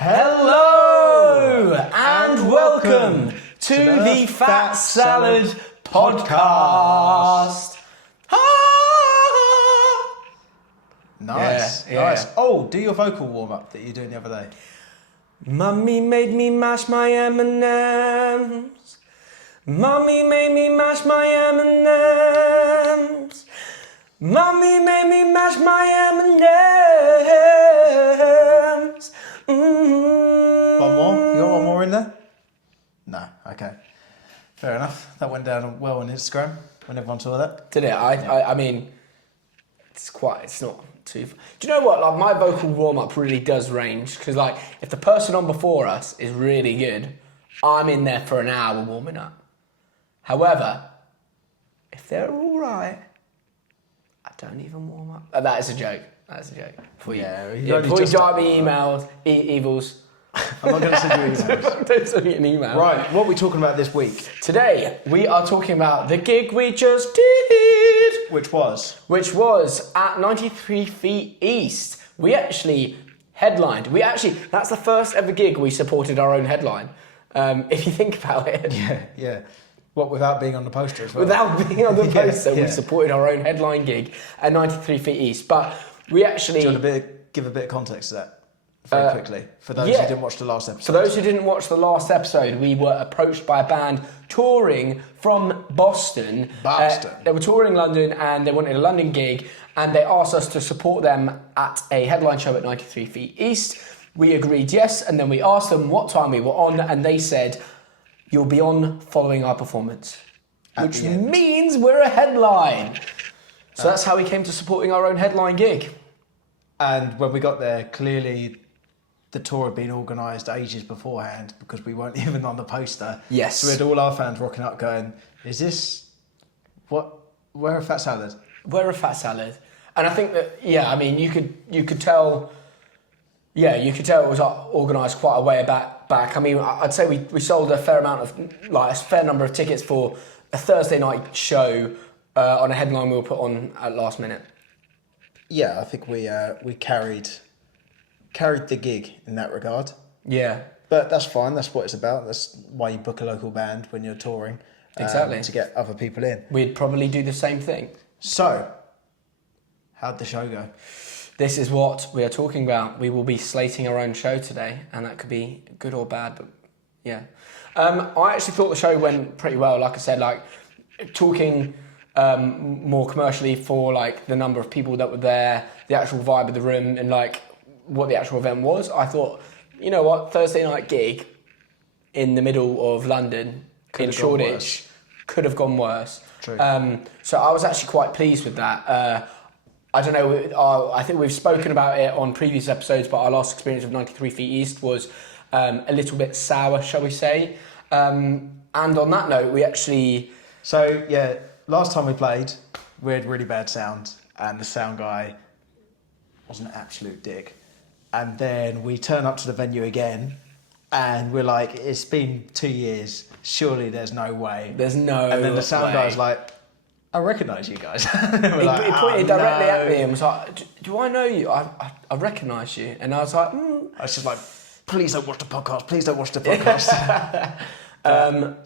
Hello and welcome to the Fat Salad Podcast. Nice, nice. Oh, do your vocal warm-up that you were doing the other day. Mummy made me mash my M&Ms. Mummy made me mash my M&Ms. Mummy made me mash my M&Ms. One more? You got one more in there? No, okay. Fair enough. That went down well on Instagram when everyone saw that. Did it? I mean, it's not too... Do you know what? Like, my vocal warm-up really does range, because, like, if the person on before us is really good, I'm in there for an hour warming up. However, if they're all right, I don't even warm up. That is a joke. That's a joke. Before you drive me emails, evils. I'm not going to send you emails. Don't send me an email. Right, what are we talking about this week? Today, we are talking about the gig we just did. Which was at 93 Feet East. We actually headlined. That's the first ever gig we supported our own headline. If you think about it. Yeah. What, without being on the poster as well? Without being on the poster, yeah. We supported our own headline gig at 93 Feet East. But we actually... Do you want to give a bit of context to that? Very quickly, for those who didn't watch the last episode. For those who didn't watch the last episode, we were approached by a band touring from Boston. They were touring London and they wanted a London gig, and they asked us to support them at a headline show at 93 Feet East. We agreed yes, and then we asked them what time we were on, and they said, "You'll be on following our performance," which means we're a headline. So that's how we came to supporting our own headline gig. And when we got there, clearly the tour had been organised ages beforehand because we weren't even on the poster. Yes. So we had all our fans rocking up going, is this... We're a Fat Salad. We're a Fat Salad. And I think that, you could tell... Yeah, you could tell it was organised quite a way back. I mean, I'd say we sold a fair number of tickets for a Thursday night show on a headline we were put on at last minute. Yeah, I think we carried the gig in that regard. Yeah. But that's fine, that's what it's about. That's why you book a local band when you're touring. Exactly. To get other people in. We'd probably do the same thing. So, how'd the show go? This is what we are talking about. We will be slating our own show today, and that could be good or bad, but yeah. I actually thought the show went pretty well. Like I said, talking more commercially for the number of people that were there, the actual vibe of the room, and what the actual event was. I thought, you know what, Thursday night gig in the middle of London in Shoreditch could have gone worse. True. So I was actually quite pleased with that. I don't know, I think we've spoken about it on previous episodes, but our last experience of 93 Feet East was a little bit sour, shall we say. And on that note, we actually... So, yeah, last time we played, we had really bad sound, and the sound guy was an absolute dick. And then we turn up to the venue again, and we're like, it's been 2 years, surely there's no way. There's no way. And then the sound guy's like, I recognise you guys. He pointed directly at me and was like, do I know you? I recognise you. And I was like, I was just like, please don't watch the podcast, please don't watch the podcast.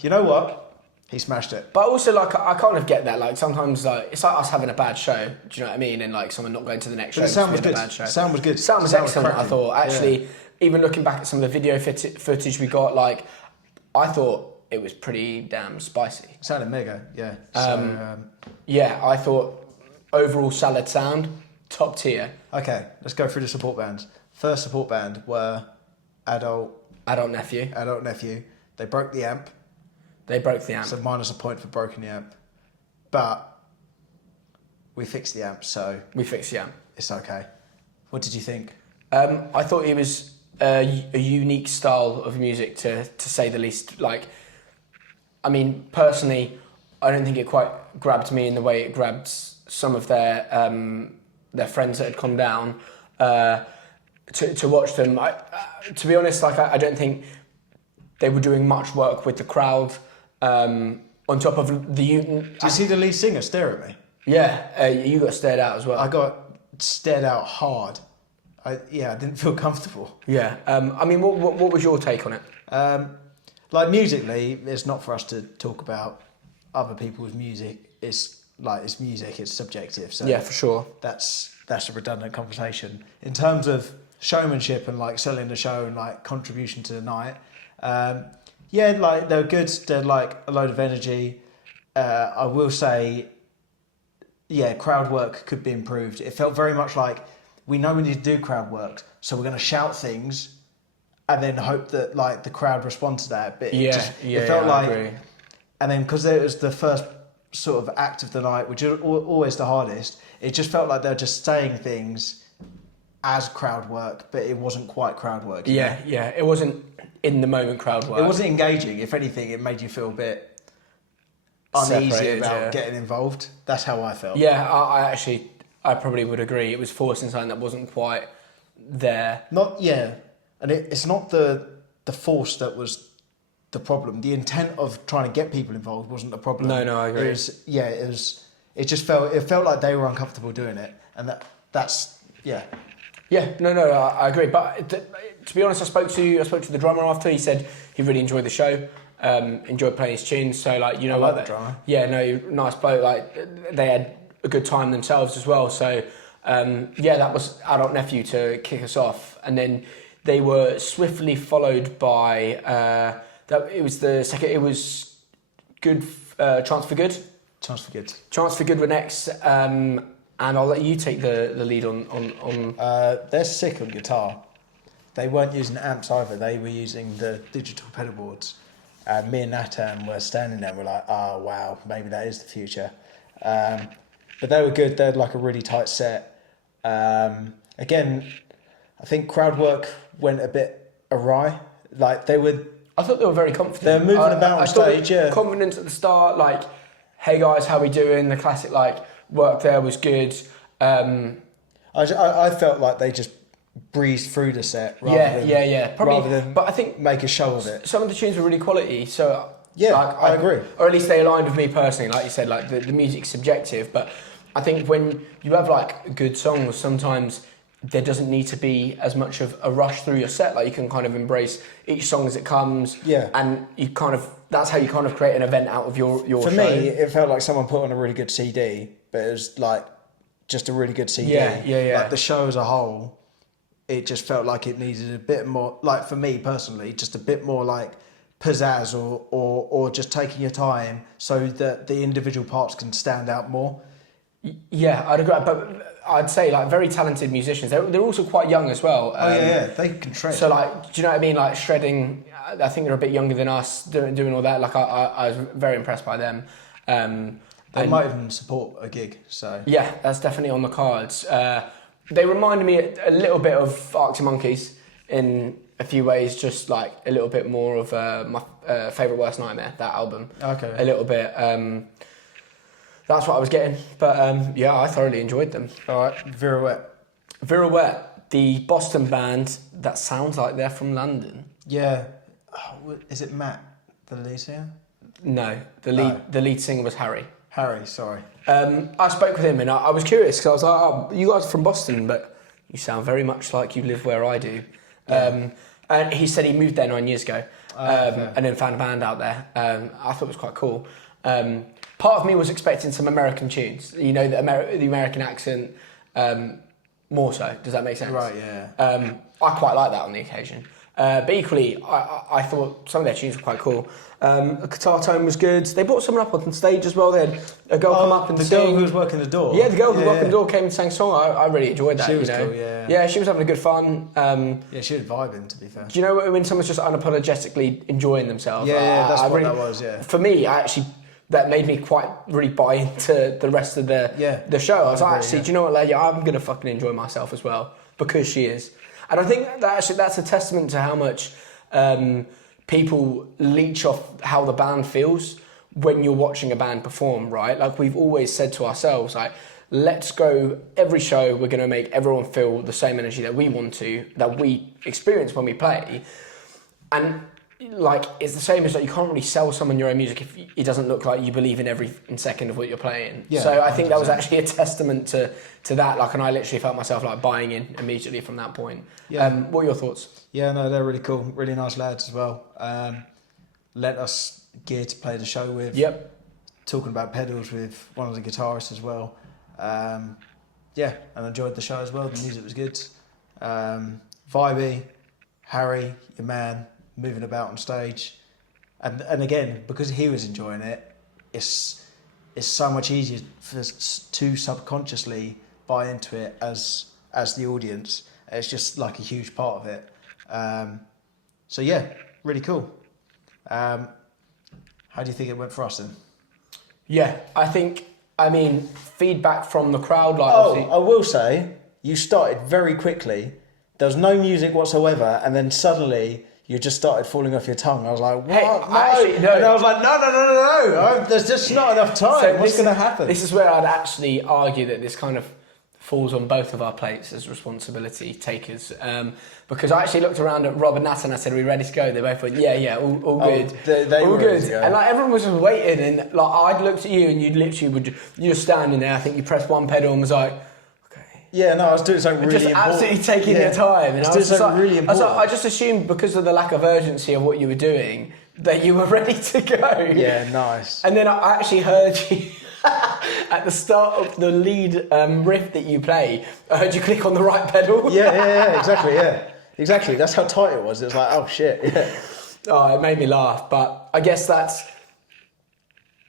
You know what? He smashed it. But also, I kind of get that. Sometimes, it's like us having a bad show. Do you know what I mean? And someone not going to the next show. The sound was good. Bad show. Sound was good. Sound was excellent. I thought. Actually, even looking back at some of the video footage we got, I thought it was pretty damn spicy. It sounded mega. Yeah. I thought overall salad sound top tier. Okay, let's go through the support bands. First support band were Adult Nephew. They broke the amp. So minus a point for broken the amp. But we fixed the amp, so... It's okay. What did you think? I thought it was a unique style of music, to say the least. Personally, I don't think it quite grabbed me in the way it grabs some of their friends that had come down to watch them. To be honest, I don't think they were doing much work with the crowd. On top of the... Did you see the lead singer stare at me? Yeah, you got stared out as well. I got stared out hard. I didn't feel comfortable. Yeah. I mean, what was your take on it? Like musically, it's not for us to talk about other people's music. It's music. It's subjective. So Yeah, for sure. That's a redundant conversation. In terms of showmanship and like selling the show and like contribution to the night, like they're good. They're like a load of energy. I will say, crowd work could be improved. It felt very much like we know we need to do crowd work, so we're going to shout things and then hope that like the crowd respond to that. But it felt like, I agree. And then because it was the first sort of act of the night, which is always the hardest, it just felt like they were just saying things as crowd work, but it wasn't quite crowd work. Yeah, it wasn't in the moment crowd work. It wasn't engaging. If anything, it made you feel a bit uneasy Separated, about getting involved. That's how I felt. Yeah, I probably would agree. It was forcing something that wasn't quite there. And it's not the force that was the problem. The intent of trying to get people involved wasn't the problem. No, I agree. It felt like they were uncomfortable doing it, and that's. Yeah, I agree. But to be honest, I spoke to the drummer after. He said he really enjoyed the show, enjoyed playing his tunes. So like, you know, I like the drummer. Yeah, no, nice bloke. Like they had a good time themselves as well. So that was Adult Nephew to kick us off, and then they were swiftly followed by it was the second. It was good. Chance for Good. Chance for Good were next. And I'll let you take the lead on. They're sick on guitar. They weren't using amps either. They were using the digital pedal boards. Me and Nathan were standing there. We're like, oh wow, maybe that is the future. But they were good. They had like a really tight set. Again, I think crowd work went a bit awry. Like I thought they were very confident. They're moving about on stage. Yeah, confidence at the start. Like, hey guys, how we doing? The classic like. Work there was good. I felt like they just breezed through the set Probably, than but I think make a show of it. Some of the tunes were really quality. So I agree. Or at least they aligned with me personally. Like you said, like the music's subjective, but I think when you have like good songs, sometimes there doesn't need to be as much of a rush through your set. Like you can kind of embrace each song as it comes. Yeah. And you that's how you kind of create an event out of your For show. me, it felt like someone put on a really good CD, but it was like just a really good CD. Yeah. Like the show as a whole, it just felt like it needed a bit more, like for me personally, just a bit more like pizzazz or just taking your time so that the individual parts can stand out more. Yeah, I'd agree. But I'd say like very talented musicians. They're also quite young as well. They can shred. So like, do you know what I mean? Like shredding. I think they're a bit younger than us doing all that. Like I was very impressed by them. They might even support a gig. So yeah, that's definitely on the cards. They reminded me a little bit of Arctic Monkeys in a few ways, just like a little bit more of my favourite Worst Nightmare, that album. Okay. A little bit. That's what I was getting. But I thoroughly enjoyed them. All right, Virouette, the Boston band that sounds like they're from London. Yeah. Oh, is it Matt, the lead singer? No, the lead singer was Harry. Harry, sorry. I spoke with him and I was curious because I was like, oh, you guys are from Boston, but you sound very much like you live where I do. Yeah. And he said he moved there 9 years ago and then found a band out there. I thought it was quite cool. Part of me was expecting some American tunes, you know, the American accent more so. Does that make sense? Right, yeah. I quite like that on the occasion. But equally, I thought some of their tunes were quite cool. The guitar tone was good. They brought someone up on stage as well. They had a girl come up and the sing. girl who was working the door. Yeah, the girl who was working the door came and sang a song. I really enjoyed that. She was cool, yeah. Yeah, she was having a good fun. She was vibing, to be fair. Do you know when someone's just unapologetically enjoying themselves? Yeah, that's what that was, yeah. For me, that made me quite really buy into the rest of the show. I was like, actually, do you know what, lady? I'm going to fucking enjoy myself as well because she is. And I think that that's a testament to how much people leech off how the band feels when you're watching a band perform, right? Like we've always said to ourselves, like, let's go every show, we're going to make everyone feel the same energy that we want to, that we experience when we play. And like it's the same as like you can't really sell someone your own music if it doesn't look like you believe in every second of what you're playing. Yeah, so I think that was 100%. actually a testament to that. Like, and I literally felt myself like buying in immediately from that point. Yeah. What are your thoughts? Yeah, no, they're really cool, really nice lads as well. Lent us gear to play the show with. Yep. Talking about pedals with one of the guitarists as well. Yeah, and enjoyed the show as well. The music was good. Vibey, Harry, your man, moving about on stage. And again, because he was enjoying it, it's so much easier for us to subconsciously buy into it as the audience. It's just like a huge part of it. So yeah, really cool. How do you think it went for us then? Yeah, I mean, feedback from the crowd, like Oh, I will say, you started very quickly. There was no music whatsoever, and then suddenly you just started falling off your tongue. I was like, what? Hey, no. And I was like, no. There's just not enough time. So What's going to happen? This is where I'd actually argue that this kind of falls on both of our plates as responsibility takers. Because I actually looked around at Rob and Nat and I said, "Are we ready to go?" They both went, "Yeah, all good." They all were good. ready to go. And like everyone was just waiting, and like I'd looked at you, and you literally you were standing there. I think you pressed one pedal and was like, "Okay." Yeah, no, I was doing something really just important. absolutely taking your time. And I was doing something really important. I just assumed because of the lack of urgency of what you were doing that you were ready to go. Yeah, nice. And then I actually heard you at the start of the lead riff that you play. I heard you click on the right pedal. Yeah, exactly. That's how tight it was. It was like, oh shit, yeah. Oh, it made me laugh. But I guess that's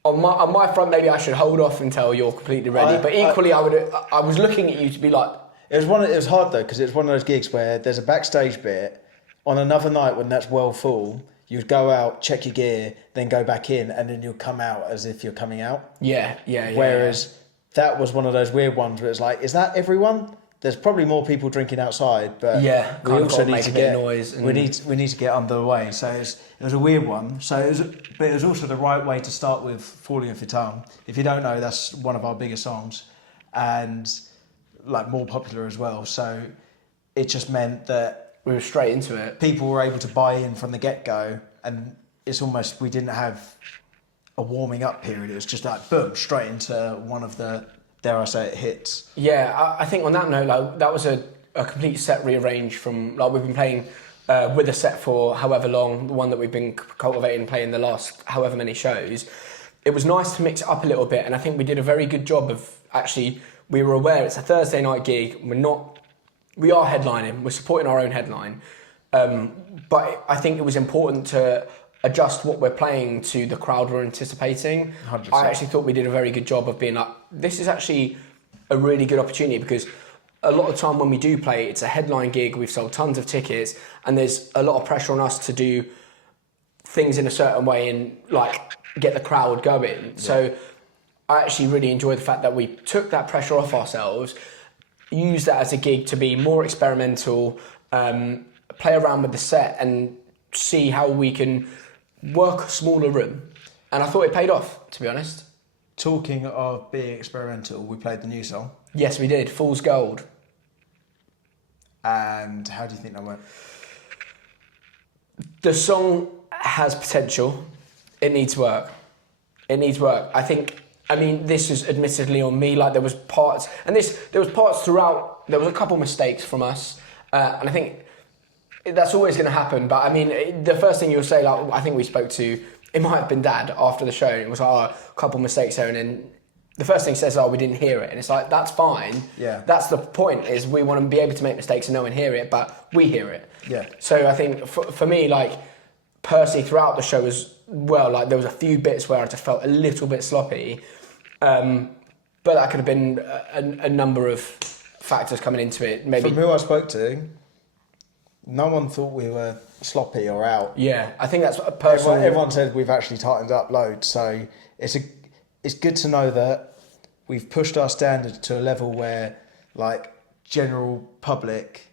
on my front. Maybe I should hold off until you're completely ready. But equally, I was looking at you to be like. It was hard though because it's one of those gigs where there's a backstage bit. On another night when that's well full, you'd go out, check your gear, then go back in, and then you'll come out as if you're coming out. Yeah. Whereas that was one of those weird ones where it's like, is that everyone? There's probably more people drinking outside, but we also need to get noise. And we need to get underway. So it was a weird one. But it was also the right way to start with "Falling Off Your Tongue." If you don't know, that's one of our biggest songs, and like more popular as well. So it just meant that we were straight into it. People were able to buy in from the get-go, and it's almost we didn't have a warming up period. It was just like boom, straight into one of the, dare I say it, hits. Yeah, I think on that note, like that was a complete set rearrange from like we've been playing with a set for however long, the one that we've been cultivating playing the last however many shows. It was nice to mix it up a little bit, and I think we did a very good job of actually. We were aware it's a Thursday night gig. We are headlining. We're supporting our own headline, but I think it was important to adjust what we're playing to the crowd we're anticipating. 100%. I actually thought we did a very good job of being like, this is actually a really good opportunity because a lot of time when we do play, it's a headline gig. We've sold tons of tickets, and there's a lot of pressure on us to do things in a certain way and like get the crowd going. Yeah. So I actually really enjoyed the fact that we took that pressure off ourselves, used that as a gig to be more experimental, play around with the set and see how we can work a smaller room. And I thought it paid off, to be honest. Talking of being experimental, we played the new song. Yes, we did. Fool's Gold. And how do you think that went? The song has potential. It needs work. I mean, this was admittedly on me. Like there was parts throughout. There was a couple mistakes from us, and I think that's always going to happen. But I mean, the first thing you'll say, like I think we spoke to, it might have been Dad after the show. It was like, a couple mistakes there, and then the first thing he says, we didn't hear it, and it's like that's fine. Yeah. That's the point. Is we want to be able to make mistakes and no one hear it, but we hear it. Yeah. So I think for me, like personally, throughout the show as well, like there was a few bits where I just felt a little bit sloppy. But that could have been a number of factors coming into it. Maybe from who I spoke to, no one thought we were sloppy or out. Yeah, I think that's a personal. Everyone said we've actually tightened up loads. So it's good to know that we've pushed our standards to a level where like general public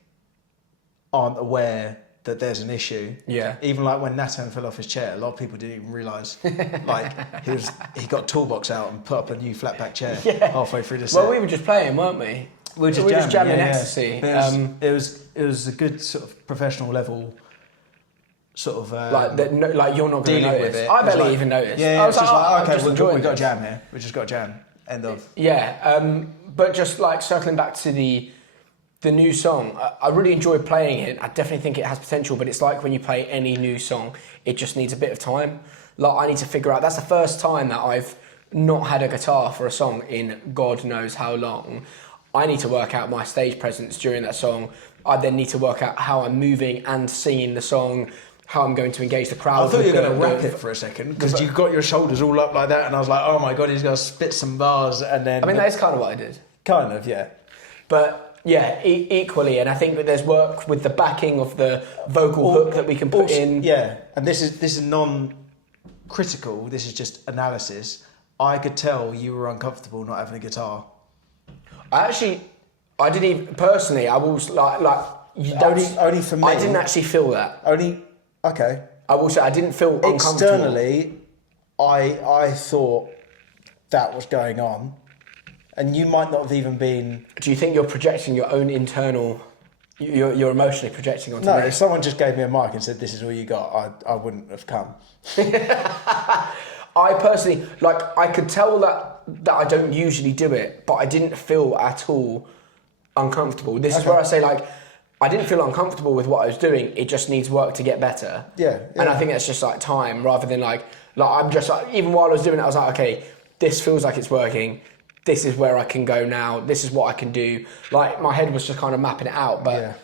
aren't aware that there's an issue. Yeah. Even like when Nathan fell off his chair, a lot of people didn't even realise. Like he got a toolbox out and put up a new flat back chair halfway through the set. Well, we were just playing, weren't we? We were just jamming ecstasy. It was a good sort of professional level sort of like you're not going to dealing notice. with it. I barely like, even noticed. Yeah, I was it's just like, I'm okay, just we've enjoying got a this. jam here. We just got a jam. End of. Yeah, but just like circling back to the new song, I really enjoy playing it. I definitely think it has potential, but it's like when you play any new song, it just needs a bit of time. Like I need to figure out. That's the first time that I've not had a guitar for a song in God knows how long. I need to work out my stage presence during that song. I then need to work out how I'm moving and singing the song, how I'm going to engage the crowd. I thought you were going to rap it for a second because you got your shoulders all up like that, and I was like, oh my god, he's going to spit some bars, and then. I mean, that is kind of what I did. Kind of, yeah. But yeah, equally, and I think that there's work with the backing of the vocal hook that we can put in. Yeah, and this is non-critical. This is just analysis. I could tell you were uncomfortable not having a guitar. I didn't even personally. I was like only for me. I didn't actually feel that. Okay. I will say I didn't feel uncomfortable. Externally, I thought that was going on, and you might not have even been. Do you think you're projecting your own internal? You're emotionally projecting onto me? No, if someone just gave me a mic and said, "This is all you got," I wouldn't have come. I personally, I could tell that I don't usually do it, but I didn't feel at all uncomfortable. This is where I say, I didn't feel uncomfortable with what I was doing. It just needs work to get better. Yeah. And I think that's just time rather than I'm just even while I was doing it, I was like, okay, this feels like it's working. This is where I can go now. This is what I can do. My head was just kind of mapping it out, but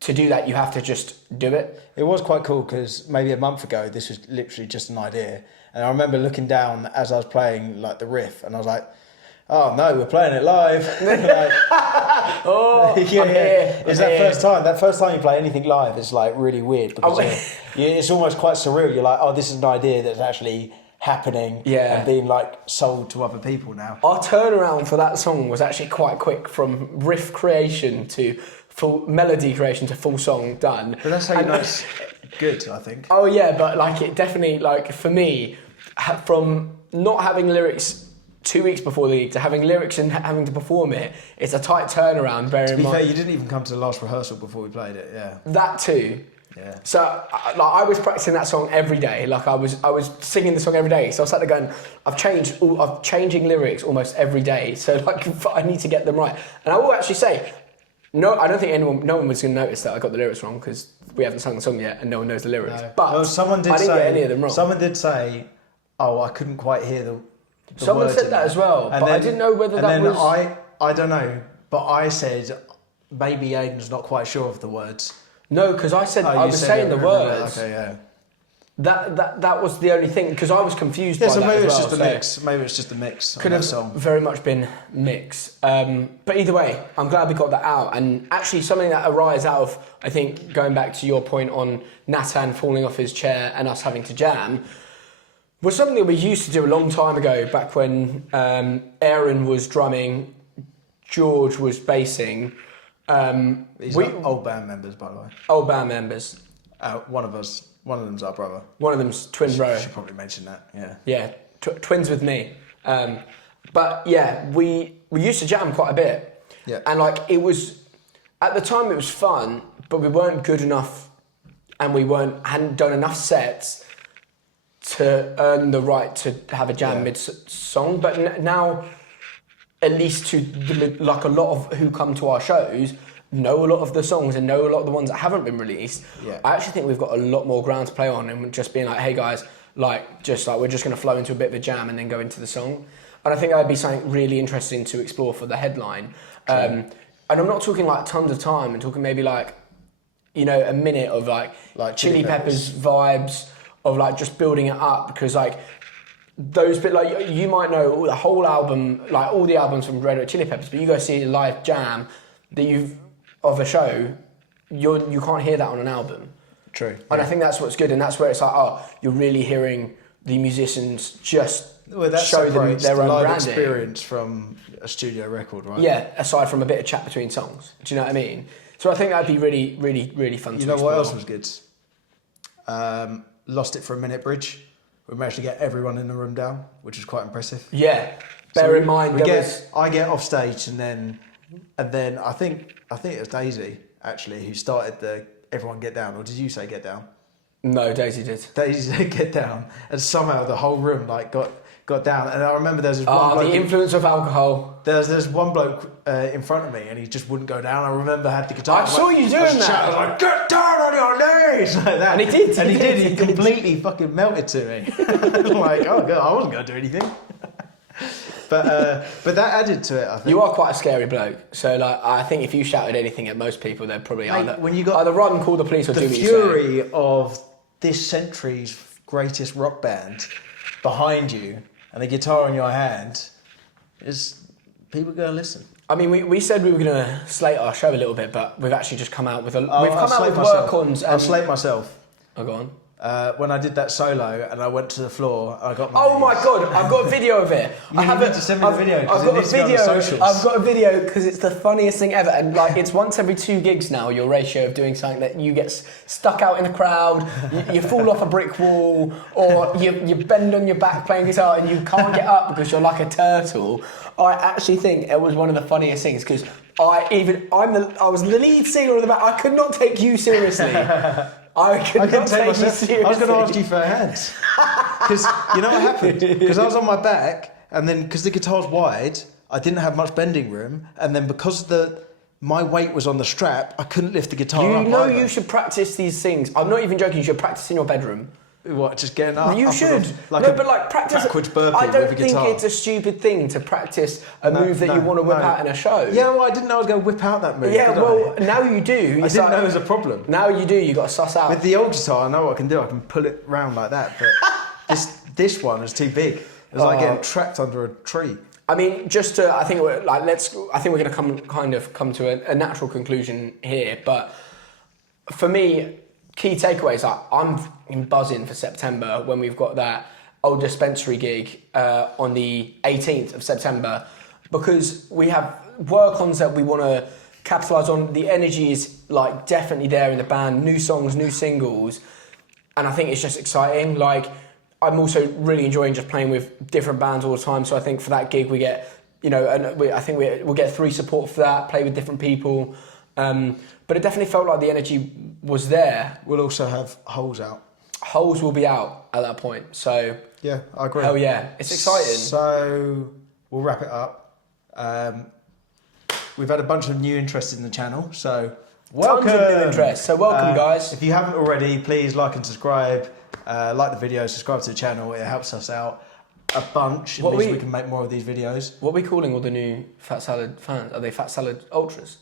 to do that, you have to just do it. It was quite cool because maybe a month ago, this was literally just an idea. And I remember looking down as I was playing the riff, and I was like, "Oh no, we're playing it live!" I'm here. It's that first time you play anything live, it's really weird because it's almost quite surreal. You're like, "Oh, this is an idea that's actually happening and being sold to other people now." Our turnaround for that song was actually quite quick, from riff creation to full melody creation to full song done. But that's how you know it's good, I think. Oh yeah, but it definitely for me, from not having lyrics 2 weeks before the gig to having lyrics and having to perform it, it's a tight turnaround. To be fair, you didn't even come to the last rehearsal before we played it. Yeah. That too. Yeah. So I was practicing that song every day. I was singing the song every day. So I started going, I'm changing lyrics almost every day. So I need to get them right. And I will actually say, no, I don't think no one was going to notice that I got the lyrics wrong because we haven't sung the song yet and no one knows the lyrics. No. But someone did I didn't say, get any of them wrong. Someone did say, "Oh, I couldn't quite hear the Someone said that as well, but I didn't know whether that was. I don't know, but I said maybe Aidan's not quite sure of the words. No, because I said I was saying the words. Okay, yeah. That was the only thing, because I was confused by that. Yeah, so maybe it's just a mix. Maybe it's just a mix. Could have very much been mix. But either way, I'm glad we got that out. And actually, something that arises out of, I think, going back to your point on Nathan falling off his chair and us having to jam, was something that we used to do a long time ago, back when Aaron was drumming, George was bassing. These are old band members, by the way. Old band members. One of them's our brother. One of them's twin brother. I should probably mention that. Yeah. Yeah, twins with me. But yeah, we used to jam quite a bit. Yeah. And it was, at the time it was fun, but we weren't good enough, and hadn't done enough sets to earn the right to have a jam mid-song. But now, at least to a lot of who come to our shows, know a lot of the songs and know a lot of the ones that haven't been released. Yeah. I actually think we've got a lot more ground to play on, and just being hey guys, we're just going to flow into a bit of a jam and then go into the song. And I think that'd be something really interesting to explore for the headline. And I'm not talking tons of time. I'm talking maybe a minute of Chili Peppers vibes of just building it up, because those bit you might know the whole album, all the albums from Red Hot Chili Peppers, but you go see a live jam of a show, you can't hear that on an album. True. And I think that's what's good, and that's where it's you're really hearing the musicians just show them their own live branding. Experience from a studio record, right? Yeah, aside from a bit of chat between songs. Do you know what I mean? So I think that'd be really, really, really fun to explore. You know what else was good? Lost It for a Minute bridge. We managed to get everyone in the room down, which is quite impressive. Yeah. Bear in mind, I get off stage and then I think it was Daisy actually who started the everyone get down, or did you say get down? No, Daisy did. Daisy did get down, and somehow the whole room like got down. And I remember there's this one bloke. The influence of alcohol. There's one bloke in front of me, and he just wouldn't go down. I remember I had the guitar. I saw you doing that. I was like, get down on your knees, like that. And he did. And he did. He completely fucking melted to me. I'm like, oh god, I wasn't gonna do anything. But that added to it, I think. You are quite a scary bloke. So like, I think if you shouted anything at most people, they'd probably either run and call the police or do what you say. The fury of this century's greatest rock band behind you and the guitar in your hand is people going to listen. I mean, we said we were going to slate our show a little bit, but we've actually just come out with work-ons. I'll slate myself. Oh, go on. When I did that solo and I went to the floor, I got my Oh my god! I've got a video of it. You need to send me the video because it needs to be on the socials. I've got a video because it's the funniest thing ever, and like it's once every 2 gigs now. Your ratio of doing something that you get stuck out in a crowd, you fall off a brick wall, or you bend on your back playing guitar and you can't get up because you're like a turtle. I actually think it was one of the funniest things because I was the lead singer of the band. I could not take you seriously. I couldn't take myself seriously. I was going to ask you for hands. Because you know what happened? Because I was on my back, and then because the guitar's wide, I didn't have much bending room, and then because my weight was on the strap, I couldn't lift the guitar up. You know you should practice these things. I'm not even joking. You should practice in your bedroom. What, just getting up? You should. Practice. Backwards burpee I don't with a think guitar. it's a stupid thing to practice a move that you want to whip out in a show. Yeah, well, I didn't know I was going to whip out that move. Yeah, well, now you do. I didn't know it was a problem. Now you do. You got to suss out. With the old guitar, I know what I can do. I can pull it round like that. But this one is too big. It was like getting trapped under a tree. I mean, I think we're going to come to a natural conclusion here. But for me, key takeaways are I'm buzzing for September when we've got that old dispensary gig on the 18th of September because we have work-ons that we want to capitalise on. The energy is like definitely there in the band, new songs, new singles, and I think it's just exciting. Like I'm also really enjoying just playing with different bands all the time. So I think for that gig we get, we'll get 3 support for that, play with different people. But it definitely felt like the energy was there. We'll also have Holes out. Holes will be out at that point. So yeah, I agree. Hell yeah, it's exciting. So we'll wrap it up. We've had a bunch of new interest in the channel, so welcome. Tons of new interest. So welcome, guys. If you haven't already, please like and subscribe. Like the video, subscribe to the channel. It helps us out a bunch. It means we can make more of these videos. What are we calling all the new Fat Salad fans? Are they Fat Salad Ultras?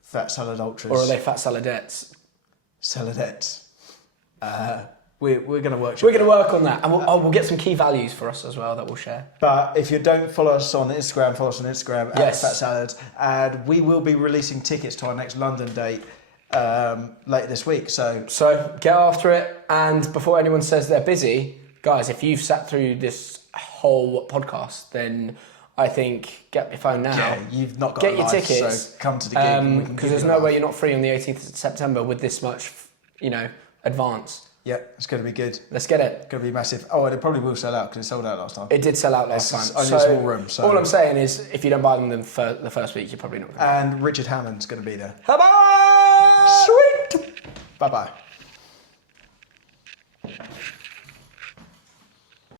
Fat Salad Ultras. Or are they Fat Saladettes? Saladettes. We're going to work. We're going to work on that, and we'll get some key values for us as well that we'll share. But if you don't follow us on Instagram, follow us on Instagram yes. at Fat Salad, and we will be releasing tickets to our next London date later this week. So get after it, and before anyone says they're busy, guys, if you've sat through this whole podcast, then I think get your phone now. Yeah, you've not got get your tickets. So come to the gig because there's no way you're not free on the 18th of September with this much, advance. Yeah, it's going to be good. Let's get it. It's going to be massive. Oh, and it probably will sell out because it sold out last time. It did sell out last time. It's only a small room. So all I'm saying is, if you don't buy them the first week, you're probably not going to. And Richard Hammond's going to be there. Bye-bye! Sweet! Bye-bye.